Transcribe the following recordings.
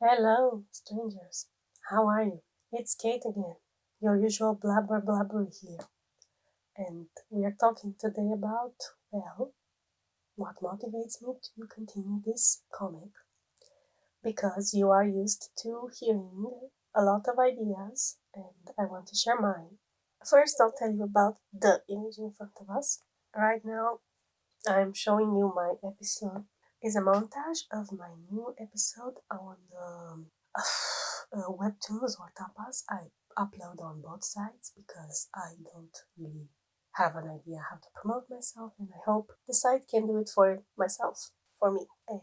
Hello, strangers. How are you? It's Kate again, your usual Blabury here. And we are talking today about, well, what motivates me to continue this comic. Because you are used to hearing a lot of ideas, and I want to share mine. First, I'll tell you about the image in front of us. Right now, I'm showing you my episode. Is a montage of my new episode on webtoons or tapas. I upload on both sides because I don't really have an idea how to promote myself, and I hope the site can do it for myself, for me. And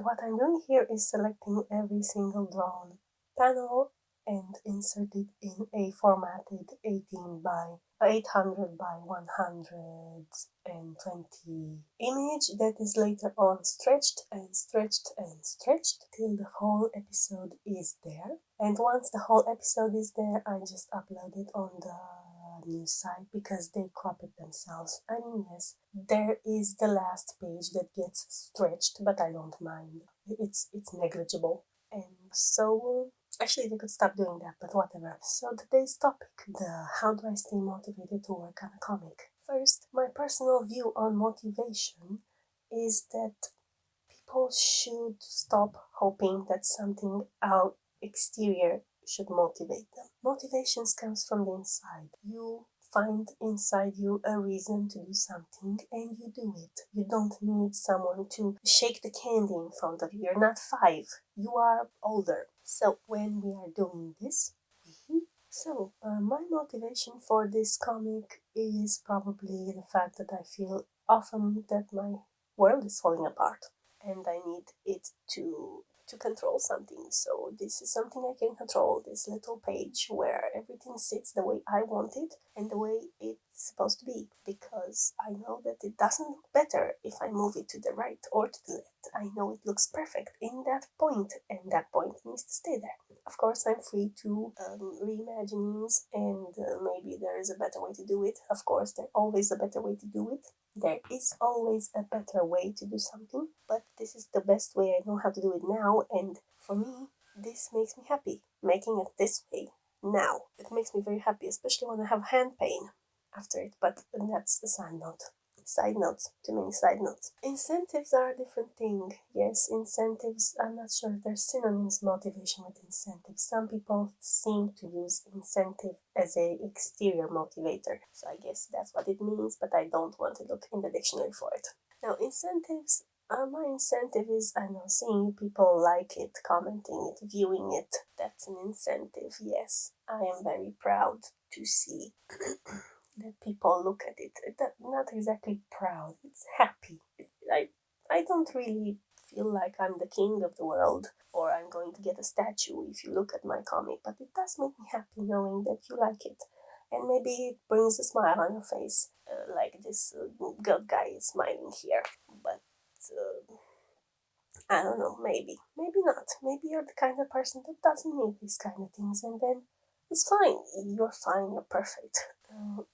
what I'm doing here is selecting every single drawn panel and insert it in a formatted 18 by 800 by 120 image that is later on stretched and stretched and stretched till the whole episode is there. And once the whole episode is there, I just upload it on the new site because they crop it themselves. I mean, yes, there is the last page that gets stretched, but I don't mind. It's negligible. And so actually, they could stop doing that, but whatever. So today's topic, the how do I stay motivated to work on a comic? First, my personal view on motivation is that people should stop hoping that something out exterior should motivate them. Motivations comes from the inside. You find inside you a reason to do something and you do it. You don't need someone to shake the candy in front of you. You're not 5. You are older. So when we are doing this, my motivation for this comic is probably the fact that I feel often that my world is falling apart and I need it to control something. So this is something I can control, this little page where everything sits the way I want it and the way it's supposed to be, because I know that it doesn't look better if I move it to the right or to the left. I know it looks perfect in that point, and that point needs to stay there. Of course, I'm free to reimaginings, and maybe there is a better way to do it. Of course, there's always a better way to do it. There is always a better way to do something, but this is the best way I know how to do it now, and for me, this makes me happy. Making it this way now, it makes me very happy, especially when I have hand pain after it, but that's a side note. Side notes, too many side notes. Incentives are a different thing. Yes, incentives, I'm not sure if there's synonyms motivation with incentives. Some people seem to use incentive as a exterior motivator, so I guess that's what it means, but I don't want to look in the dictionary for it. Now, incentives, my incentive is, I know, seeing people like it, commenting it, viewing it. That's an incentive, yes. I am very proud to see that people look at it. Not exactly proud, it's happy. I don't really feel like I'm the king of the world or I'm going to get a statue if you look at my comic, but it does make me happy knowing that you like it. And maybe it brings a smile on your face, like this good guy is smiling here. But I don't know, maybe not. Maybe you're the kind of person that doesn't need these kind of things, and then it's fine. You're fine. You're perfect.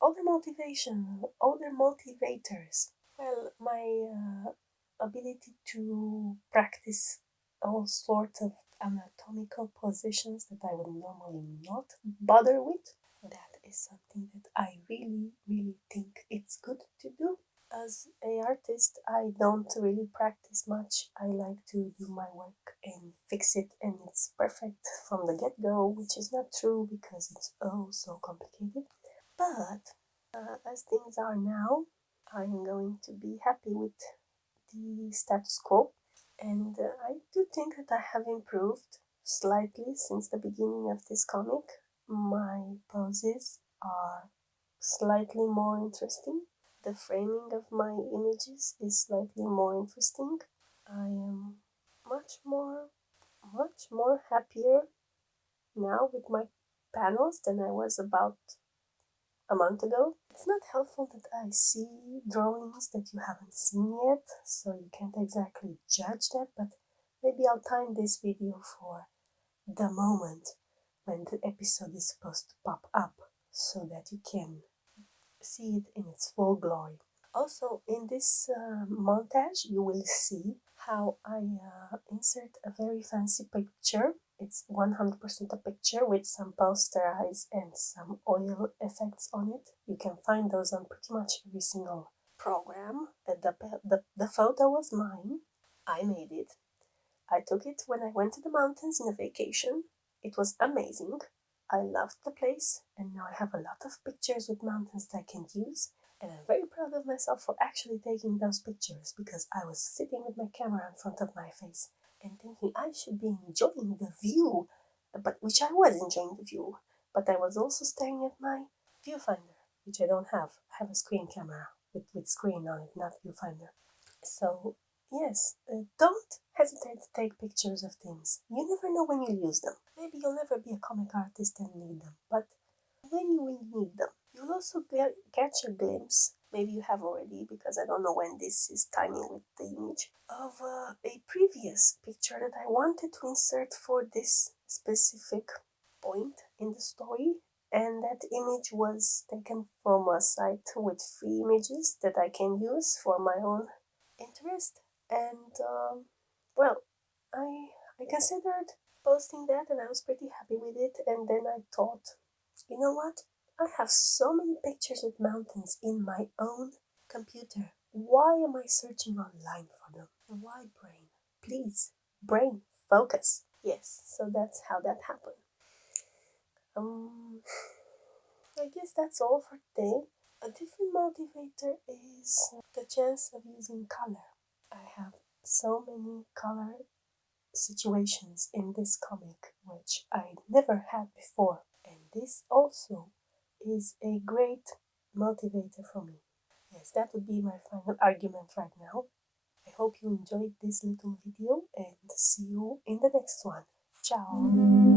Other motivation, other motivators. Well, my ability to practice all sorts of anatomical positions that I would normally not bother with. That is something that I really, really think it's good to do. As a artist, I don't really practice much. I like to do my work and fix it, and it's perfect from the get-go, which is not true because it's oh so complicated. But as things are now, I'm going to be happy with the status quo, and I do think that I have improved slightly since the beginning of this comic. My poses are slightly more interesting. The framing of my images is slightly more interesting. I am much more happier now with my panels than I was about a month ago. It's not helpful that I see drawings that you haven't seen yet, so you can't exactly judge that, but maybe I'll time this video for the moment when the episode is supposed to pop up so that you can see it in its full glory. Also, in this montage, you will see how I insert a very fancy picture. It's 100% a picture with some poster eyes and some oil effects on it. You can find those on pretty much every single program. The photo was mine. I made it. I took it when I went to the mountains in a vacation. It was amazing. I loved the place, and now I have a lot of pictures with mountains that I can use. And I'm very proud of myself for actually taking those pictures, because I was sitting with my camera in front of my face and thinking I should be enjoying the view, but which I was enjoying the view, but I was also staring at my viewfinder, which I don't have. I have a screen camera with screen on it, not viewfinder. So yes, don't hesitate to take pictures of things. You never know when you'll use them. Maybe you'll never be a comic artist and need them, but when you will need them, you'll also catch a glimpse, maybe you have already, because I don't know when this is timing with the image, of a previous picture that I wanted to insert for this specific point in the story. And that image was taken from a site with free images that I can use for my own interest. And well, I considered posting that, and I was pretty happy with it. And then I thought, you know what? I have so many pictures with mountains in my own computer. Why am I searching online for them? Why, brain? Please, brain, focus. Yes, so that's how that happened. I guess that's all for today. A different motivator is the chance of using color. I have so many color situations in this comic which I never had before, and this also is a great motivator for me. Yes, that would be my final argument right now. I hope you enjoyed this little video, and see you in the next one. Ciao!